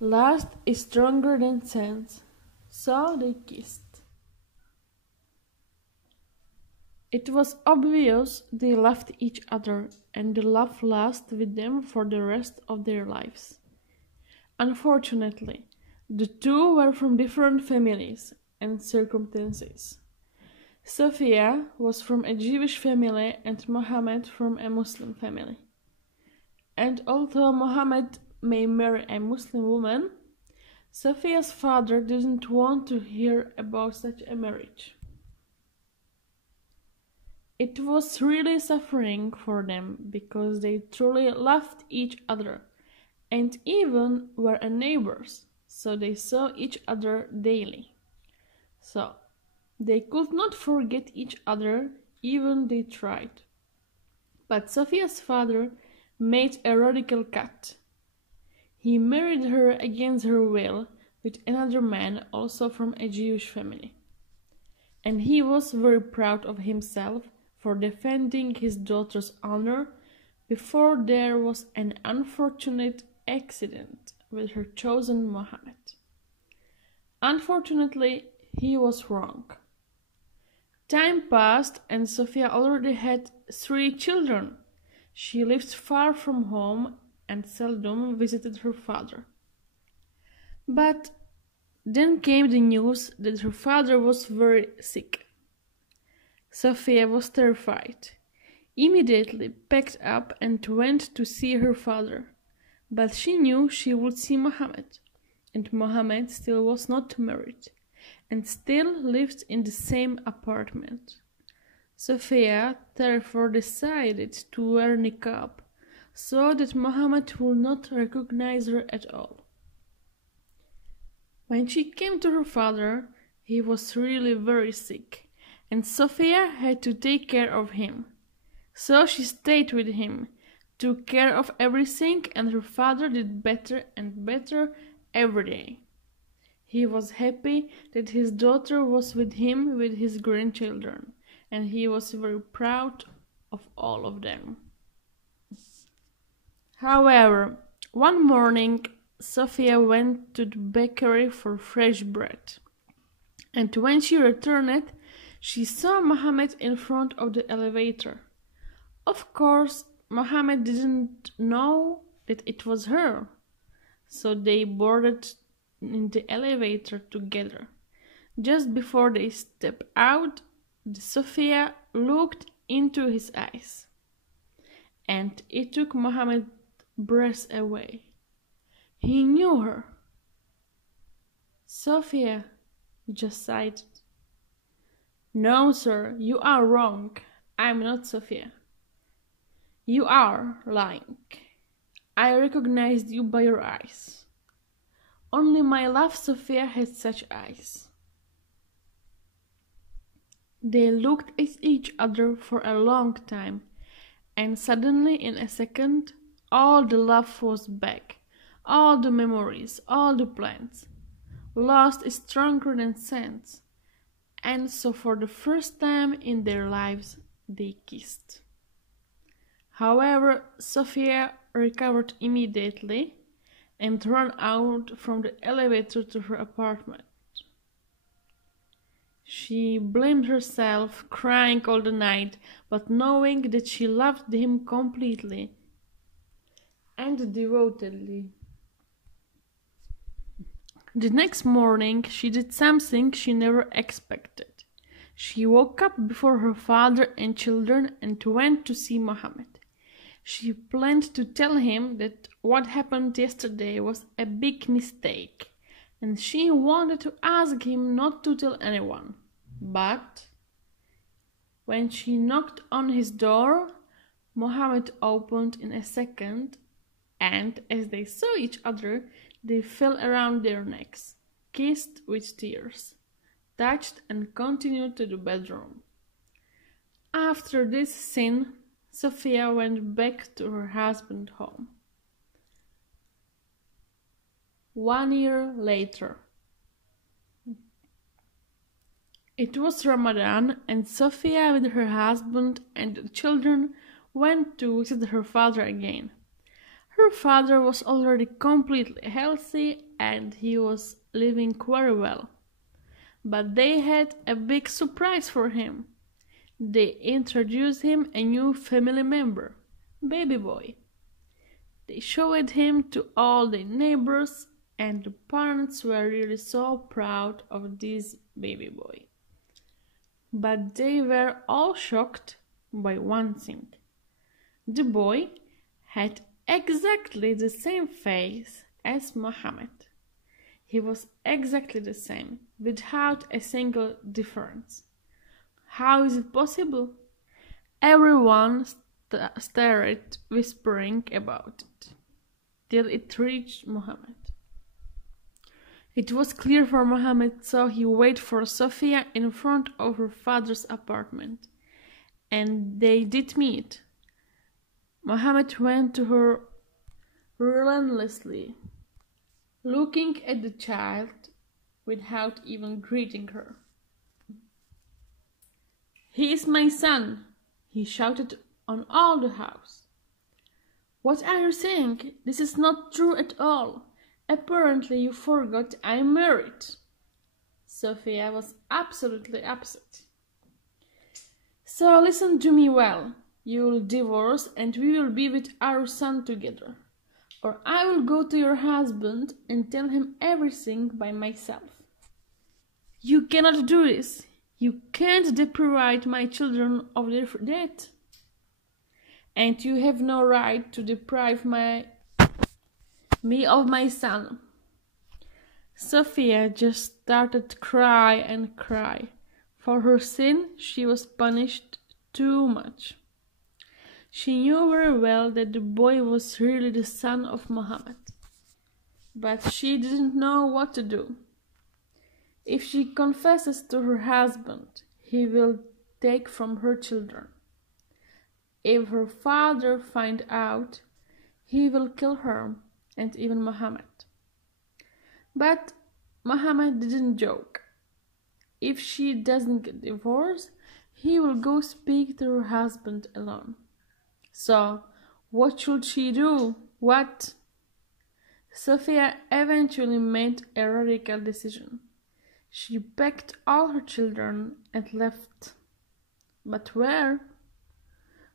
Lust is stronger than sense, so they kissed. It was obvious they loved each other, and the love lasted with them for the rest of their lives. Unfortunately, the two were from different families and circumstances. Sophia was from a Jewish family and Mohammed from a Muslim family. And although Mohammed may marry a Muslim woman, Sophia's father didn't want to hear about such a marriage. It was really suffering for them because they truly loved each other and even were neighbors, so they saw each other daily. So they could not forget each other, even they tried. But Sophia's father made a radical cut. He married her against her will with another man also from a Jewish family. And he was very proud of himself for defending his daughter's honor before there was an unfortunate accident with her chosen Mohammed. Unfortunately, he was wrong. Time passed and Sophia already had 3 children. She lived far from home and seldom visited her father. But then came the news that her father was very sick. Sophia was terrified, immediately packed up and went to see her father. But she knew she would see Mohammed, and Mohammed still was not married, and still lived in the same apartment. Sophia therefore decided to wear niqab, so that Mohammed would not recognize her at all. When she came to her father, he was really very sick, and Sophia had to take care of him. So she stayed with him, took care of everything, and her father did better and better every day. He was happy that his daughter was with him with his grandchildren, and he was very proud of all of them. However, one morning, Sophia went to the bakery for fresh bread, and when she returned, she saw Mohammed in front of the elevator. Of course, Mohammed didn't know that it was her, so they boarded in the elevator together. Just before they stepped out, Sophia looked into his eyes, and it took Mohammed's breath away. He knew her. Sophia just sighed. "No, sir, you are wrong. I'm not Sophia. You are lying. I recognized you by your eyes. Only my love Sophia has such eyes." They looked at each other for a long time, and suddenly, in a second, all the love was back, all the memories, all the plans. Lust is stronger than sense, and so for the first time in their lives, they kissed. However, Sophia recovered immediately and ran out from the elevator to her apartment. She blamed herself, crying all the night, but knowing that she loved him completely and devotedly. The next morning, she did something she never expected. She woke up before her father and children and went to see Mohammed. She planned to tell him that what happened yesterday was a big mistake, and she wanted to ask him not to tell anyone. But when she knocked on his door, Mohammed opened in a second, and as they saw each other, they fell around their necks, kissed with tears, touched and continued to the bedroom. After this scene, Sophia went back to her husband's home. 1 year later. It was Ramadan, and Sophia with her husband and the children went to visit her father again. Her father was already completely healthy and he was living very well. But they had a big surprise for him. They introduced him a new family member, baby boy. They showed him to all the neighbors and the parents were really so proud of this baby boy. But they were all shocked by one thing. The boy had exactly the same face as Mohammed. He was exactly the same, without a single difference. How is it possible? Everyone started whispering about it, till it reached Mohammed. It was clear for Mohammed, so he waited for Sophia in front of her father's apartment, and they did meet. Mohammed went to her relentlessly, looking at the child without even greeting her. "He is my son," he shouted on all the house. "What are you saying? This is not true at all. Apparently you forgot I am married." Sophia was absolutely upset. "So listen to me well. You will divorce and we will be with our son together. Or I will go to your husband and tell him everything by myself." "You cannot do this. You can't deprive my children of their debt. And you have no right to deprive me of my son." Sophia just started to cry and cry. For her sin, she was punished too much. She knew very well that the boy was really the son of Mohammed, but she didn't know what to do. If she confesses to her husband, he will take from her children. If her father finds out, he will kill her and even Mohammed. But Mohammed didn't joke. If she doesn't get divorced, he will go speak to her husband alone. So, what should she do? What? Sophia eventually made a radical decision. She packed all her children and left. But where?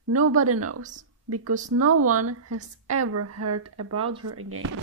Nobody knows, because no one has ever heard about her again.